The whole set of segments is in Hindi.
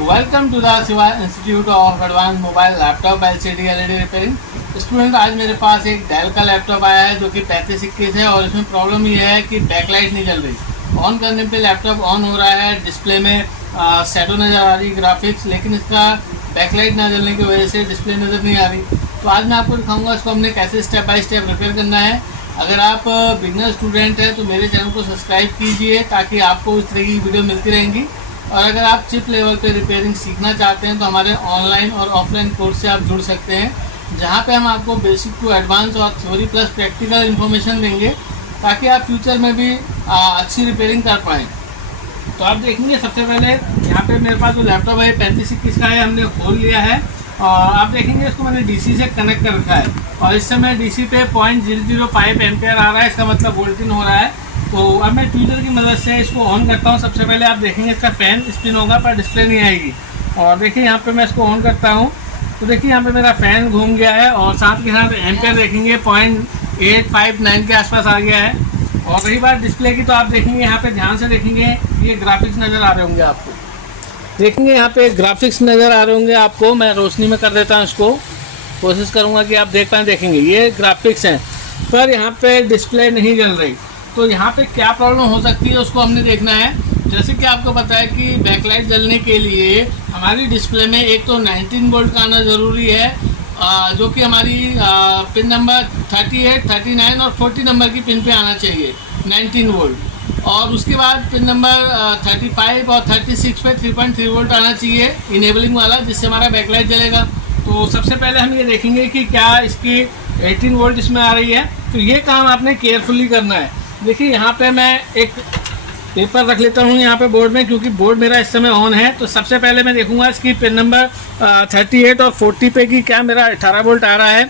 Welcome to the Shiva institute of advance mobile laptop LCD LED repairing. Student, आज मेरे पास एक डेल का लैपटॉप आया है जो कि 3521 है और इसमें प्रॉब्लम ये है कि बैकलाइट नहीं जल रही। ऑन करने पे लैपटॉप ऑन हो रहा है, डिस्प्ले में शैडो नज़र आ रही ग्राफिक्स, लेकिन इसका बैकलाइट ना जलने की वजह से डिस्प्ले नज़र नहीं आ रही। तो आज मैं आपको दिखाऊंगा इसको हमने कैसे स्टेप बाय स्टेप रिपेयर करना है। अगर आप बिगनर स्टूडेंट हैं तो मेरे चैनल को सब्सक्राइब कीजिए ताकि आपको इस तरह की वीडियो मिलती रहेंगी। और अगर आप चिप लेवल पे रिपेयरिंग सीखना चाहते हैं तो हमारे ऑनलाइन और ऑफलाइन कोर्स से आप जुड़ सकते हैं, जहां पे हम आपको बेसिक टू एडवांस और थ्योरी प्लस प्रैक्टिकल इन्फॉर्मेशन देंगे ताकि आप फ्यूचर में भी अच्छी रिपेयरिंग कर पाएँ। तो आप देखेंगे सबसे पहले यहाँ पे मेरे पास जो लैपटॉप है 3521 का है, हमने खोल लिया है और आप देखेंगे इसको मैंने डीसी से कनेक्ट कर रखा है और इस समय डीसी पे 0.005 एम्पेयर आ रहा है, इसका मतलब वोल्टिन हो रहा है। तो अब मैं ट्विटर की मदद से इसको ऑन करता हूँ। सबसे पहले आप देखेंगे इसका फ़ैन स्पिन होगा पर डिस्प्ले नहीं आएगी। और देखिए यहाँ पे मैं इसको ऑन करता हूँ तो देखिए यहाँ पे मेरा फ़ैन घूम गया है और साथ के साथ एम्पेयर देखेंगे 0.859 के आसपास आ गया है। और रही बात डिस्प्ले की तो आप देखेंगे यहाँ पे ध्यान से देखेंगे ये ग्राफिक्स नज़र आ रहे होंगे आपको, देखेंगे यहाँ पे ग्राफिक्स नज़र आ रहे होंगे आपको। मैं रोशनी में कर देता हूँ इसको, कोशिश करूँगा कि आप देख पाएँ। देखेंगे ये ग्राफिक्स हैं पर यहाँ पे डिस्प्ले नहीं जल रही। तो यहाँ पे क्या प्रॉब्लम हो सकती है उसको हमने देखना है। जैसे कि आपको पता है कि बैकलाइट जलने के लिए हमारी डिस्प्ले में एक तो 19 वोल्ट का आना ज़रूरी है, जो कि हमारी पिन नंबर 38, 39 और 40 नंबर की पिन पे आना चाहिए 19 वोल्ट। और उसके बाद पिन नंबर 35 और 36 पे 3.3 वोल्ट आना चाहिए इनेबलिंग वाला, जिससे हमारा बैकलाइट जलेगा। तो सबसे पहले हम ये देखेंगे कि क्या इसकी 18 वोल्ट इसमें आ रही है। तो ये काम आपने केयरफुली करना है। देखिए यहाँ पे मैं एक पेपर रख लेता हूँ यहाँ पे बोर्ड में, क्योंकि बोर्ड मेरा इस समय ऑन है। तो सबसे पहले मैं देखूँगा इसकी पिन नंबर 38 और 40 पे कि क्या मेरा 18 वोल्ट आ रहा है।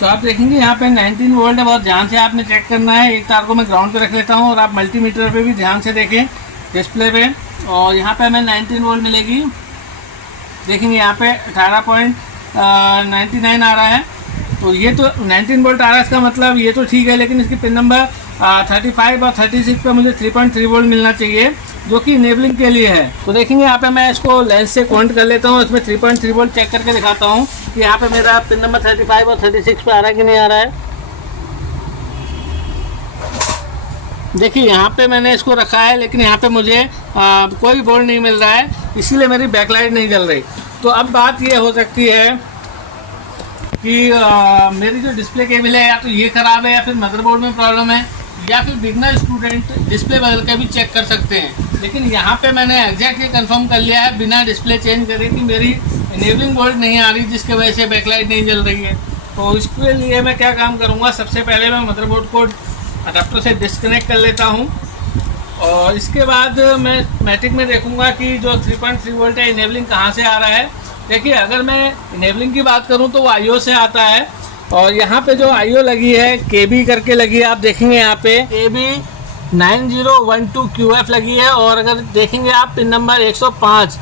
तो आप देखेंगे यहाँ पे 19 वोल्ट है, बहुत ध्यान से आपने चेक करना है। एक तार को मैं ग्राउंड पे रख लेता हूँ और आप मल्टीमीटर पे भी ध्यान से देखें डिस्प्ले पे। और यहाँ पे हमें 19 वोल्ट मिलेगी, देखेंगे यहाँ पे 18.99 आ रहा है। तो ये तो 19 वोल्ट आ रहा है, इसका मतलब ये तो ठीक है, लेकिन इसकी पिन नंबर 35 और 36 पे मुझे 3.3 वोल्ट मिलना चाहिए, जो कि इनेबलिंग के लिए है। तो देखेंगे यहाँ पे मैं इसको लेंस से काउंट कर लेता हूँ, इसमें 3.3 वोल्ट चेक करके दिखाता हूँ कि यहाँ पे मेरा पिन नंबर 35 और 36 पे आ रहा है कि नहीं आ रहा है। देखिए यहाँ पे मैंने इसको रखा है, लेकिन यहाँ पे मुझे कोई वोल्ट नहीं मिल रहा है, इसीलिए मेरी बैकलाइट नहीं जल रही। तो अब बात ये हो सकती है कि मेरी जो डिस्प्ले केबल है या तो ये ख़राब है या फिर मदरबोर्ड में प्रॉब्लम है, या फिर बिगनर स्टूडेंट डिस्प्ले बदल के भी चेक कर सकते हैं। लेकिन यहाँ पे मैंने एग्जैक्ट ये कंफर्म कर लिया है बिना डिस्प्ले चेंज करे कि मेरी इनेबलिंग वोल्ट नहीं आ रही, जिसकी वजह से बैकलाइट नहीं जल रही है। तो इसके लिए मैं क्या काम करूँगा, सबसे पहले मैं मदरबोर्ड को अडाप्टर से डिस्कनेक्ट कर लेता हूँ और इसके बाद मैं मैट्रिक में देखूँगा कि जो 3.3 वोल्ट है इनेबलिंग कहाँ से आ रहा है। देखिए अगर मैं इनेबलिंग की बात करूं तो वो आईओ से आता है और यहाँ पे जो आईओ लगी है केबी करके लगी है, आप देखेंगे यहाँ पे केबी 9012 QF लगी है। और अगर देखेंगे आप पिन नंबर 105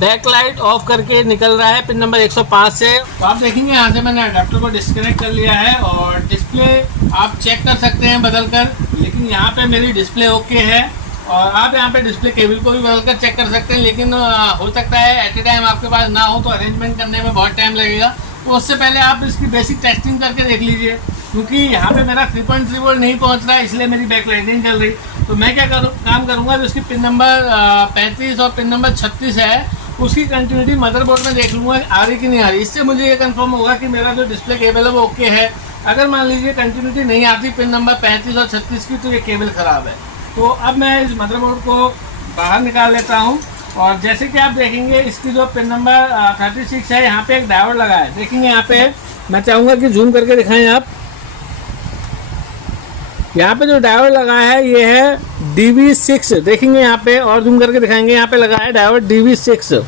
बैकलाइट ऑफ करके निकल रहा है पिन नंबर 105 से। तो आप देखेंगे यहाँ से मैंने अडेप्टर को डिस्कनेक्ट कर लिया है और डिस्प्ले आप चेक कर सकते हैं बदल कर, लेकिन यहाँ पे मेरी डिस्प्ले ओके है। और आप यहाँ पे डिस्प्ले केबल को भी बदलकर चेक कर सकते हैं, लेकिन हो सकता है एट ए टाइम आपके पास ना हो तो अरेंजमेंट करने में बहुत टाइम लगेगा। तो उससे पहले आप इसकी बेसिक टेस्टिंग करके देख लीजिए, क्योंकि यहाँ पे मेरा 3.3 वोल्ट नहीं पहुँच रहा है, इसलिए मेरी बैकलाइट नहीं चल रही। तो मैं क्या काम करूँगा, जो उसकी पिन नंबर 35 और पिन नंबर 36 है उसकी कंटिन्यूटी मदरबोर्ड में देख लूँगा आ रही कि नहीं आ रही। इससे मुझे ये कंफर्म होगा कि मेरा जो डिस्प्ले केबल है वो ओके है। अगर मान लीजिए कंटिन्यूटी नहीं आती पिन नंबर 35 और 36 की, तो ये केबल ख़राब है। तो अब मैं इस मदरबोर्ड को बाहर निकाल लेता हूं और जैसे कि आप देखेंगे इसकी जो पिन नंबर 36 है, यहाँ पे एक डायोड लगा है। देखेंगे यहाँ पे मैं चाहूँगा कि जूम करके दिखाएं आप, यहाँ पे जो डायोड लगा है ये है DV6। देखेंगे यहाँ पे और जूम करके दिखाएंगे, यहाँ पे लगा है डायोड DV6।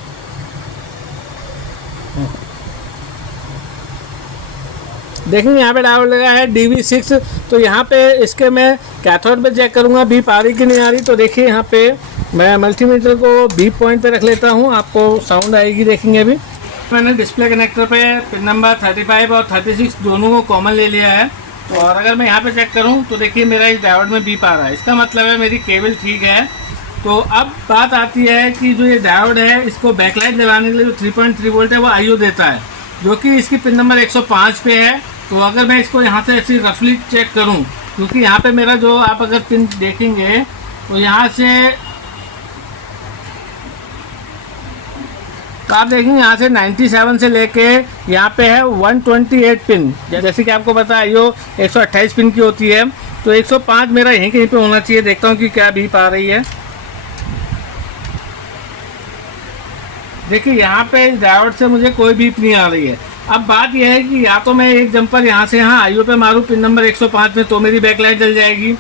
देखेंगे यहाँ पे डायोड लगा है DV6। तो यहाँ पे इसके मैं कैथोड पे चेक करूँगा बीप आ रही कि नहीं आ रही। तो देखिए यहाँ पे मैं मल्टीमीटर को बीप पॉइंट पे रख लेता हूँ, आपको साउंड आएगी। देखेंगे अभी मैंने डिस्प्ले कनेक्टर पे पिन नंबर 35 और 36 दोनों को कॉमन ले लिया है। तो और अगर मैं यहाँ पे चेक करूँ तो देखिए मेरा इस डायोड में बीप आ रहा है, इसका मतलब है मेरी केबल ठीक है। तो अब बात आती है कि जो ये डायोड है इसको बैकलाइट लगाने के लिए जो 3.3 वोल्ट है वो आईओ देता है, जो कि इसकी पिन नंबर 105 पे है। तो अगर मैं इसको यहाँ से ऐसे रफली चेक करूँ, क्योंकि यहाँ पे मेरा जो आप अगर पिन देखेंगे तो यहाँ से तो आप देखेंगे यहाँ से 97 से लेके यहाँ पे है 128 पिन। जैसे कि आपको पता है आईओ 128 पिन की होती है, तो 105 मेरा यहीं कहीं पे होना चाहिए। देखता हूँ कि क्या बीप आ रही है। देखिए यहाँ पे डायोड से मुझे कोई बीप नहीं आ रही है। अब बात यह है कि या तो मैं एक जंपर यहाँ से यहाँ आईओ पे मारूँ पिन नंबर 105 में, तो मेरी बैकलाइट जल जाएगी।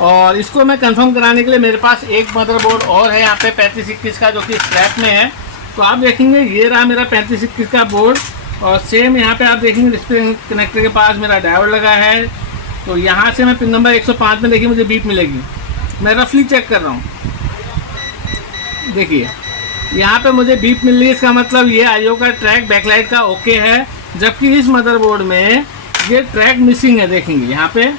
और इसको मैं कंफर्म कराने के लिए मेरे पास एक मदरबोर्ड और है यहाँ पे 3521 का, जो कि स्क्रैप में है। तो आप देखेंगे ये रहा मेरा 3521 का बोर्ड, और सेम यहाँ पे आप देखेंगे डिस्प्ले कनेक्टर के पास मेरा डायोड लगा है। तो यहाँ से मैं पिन नंबर 105 में देखिए मुझे बीप मिलेगी। मैं रफली चेक कर रहा हूँ, देखिए यहाँ पे मुझे बीप मिल रही है। इसका मतलब ये आईओ का ट्रैक बैकलाइट का ओके है, जबकि इस मदरबोर्ड में ये ट्रैक मिसिंग है। देखेंगे यहाँ पे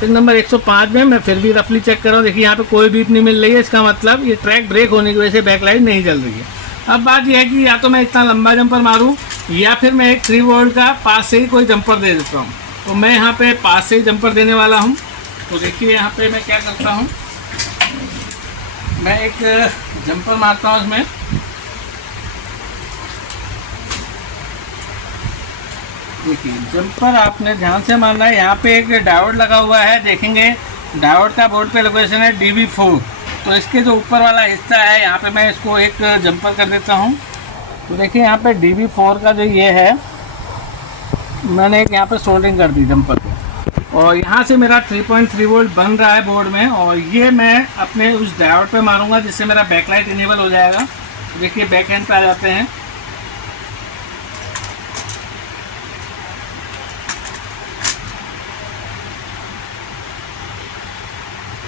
पिन नंबर 105 में मैं फिर भी रफली चेक कर रहा हूँ, देखिए यहाँ पे कोई बीप नहीं मिल रही है। इसका मतलब ये ट्रैक ब्रेक होने की वजह से बैकलाइट नहीं जल रही है। अब बात यह है कि या तो मैं इतना लंबा जंपर मारूँ या फिर मैं एक 3 वोल्ट का पास से ही कोई जंपर दे देता हूँ। तो मैं यहाँ पे पास से ही जंपर देने वाला हूँ। तो देखिए यहाँ पे मैं क्या करता हूँ, मैं एक जंपर मारता हूँ उसमें। देखिए जंपर आपने ध्यान से मारना है। यहाँ पे एक डायोड लगा हुआ है, देखेंगे डायोड का बोर्ड पे लोकेशन है DB4। तो इसके जो ऊपर वाला हिस्सा है यहाँ पे मैं इसको एक जंपर कर देता हूँ। तो देखिए यहाँ पे DB4 का जो ये है, मैंने एक यहाँ पे सोल्डरिंग कर दी जंपर पे, और यहाँ से मेरा 3.3 वोल्ट बन रहा है बोर्ड में। और ये मैं अपने उस डायोड पे मारूंगा, जिससे मेरा बैकलाइट इनेबल हो जाएगा। देखिए बैक एंड पे आ जाते हैं।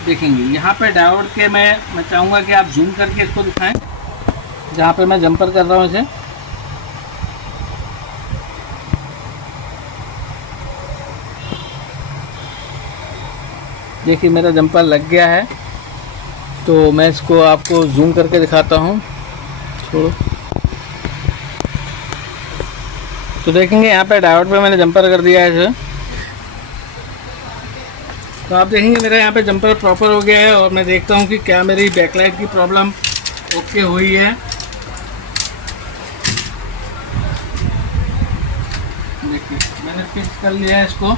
देखेंगे यहाँ पे डायोड के मैं चाहूँगा कि आप जूम करके इसको दिखाएं, जहाँ पे मैं जंपर कर रहा हूँ इसे। देखिए मेरा जंपर लग गया है। तो मैं इसको आपको जूम करके दिखाता हूँ, छोड़ो। तो देखेंगे यहाँ पे डायोड पे मैंने जंपर कर दिया है इसे। तो आप देखेंगे मेरा यहाँ पे जंपर प्रॉपर हो गया है, और मैं देखता हूँ कि क्या मेरी बैकलाइट की प्रॉब्लम ओके हुई है। देखिए मैंने फिक्स कर लिया है इसको।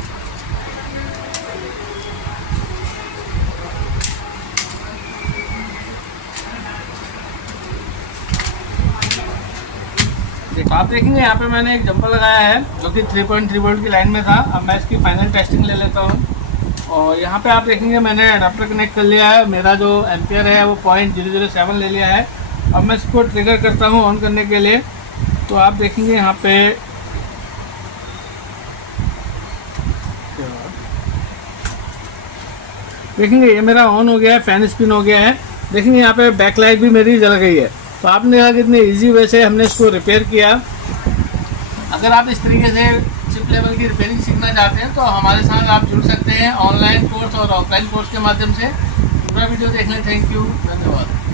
आप देखेंगे यहाँ पे मैंने एक जंपर लगाया है जो कि 3.3 वोल्ट की लाइन में था। अब मैं इसकी फाइनल टेस्टिंग ले लेता हूँ। और यहाँ पे आप देखेंगे मैंने अडाप्टर कनेक्ट कर लिया है। मेरा जो एम्पियर है वो 0.007 ले लिया है। अब मैं इसको ट्रिगर करता हूँ ऑन करने के लिए। तो आप देखेंगे यहाँ पे देखेंगे ये मेरा ऑन हो गया है, फैन स्पिन हो गया है। देखेंगे यहाँ पे बैकलाइट भी मेरी जल गई है। तो आपने कहा कितने इजी वे से हमने इसको रिपेयर किया। अगर आप इस तरीके से चिप लेवल की रिपेयरिंग सीखना चाहते हैं तो हमारे साथ आप जुड़ सकते हैं ऑनलाइन कोर्स और ऑफलाइन कोर्स के माध्यम से। पूरा वीडियो देखने थैंक यू, धन्यवाद।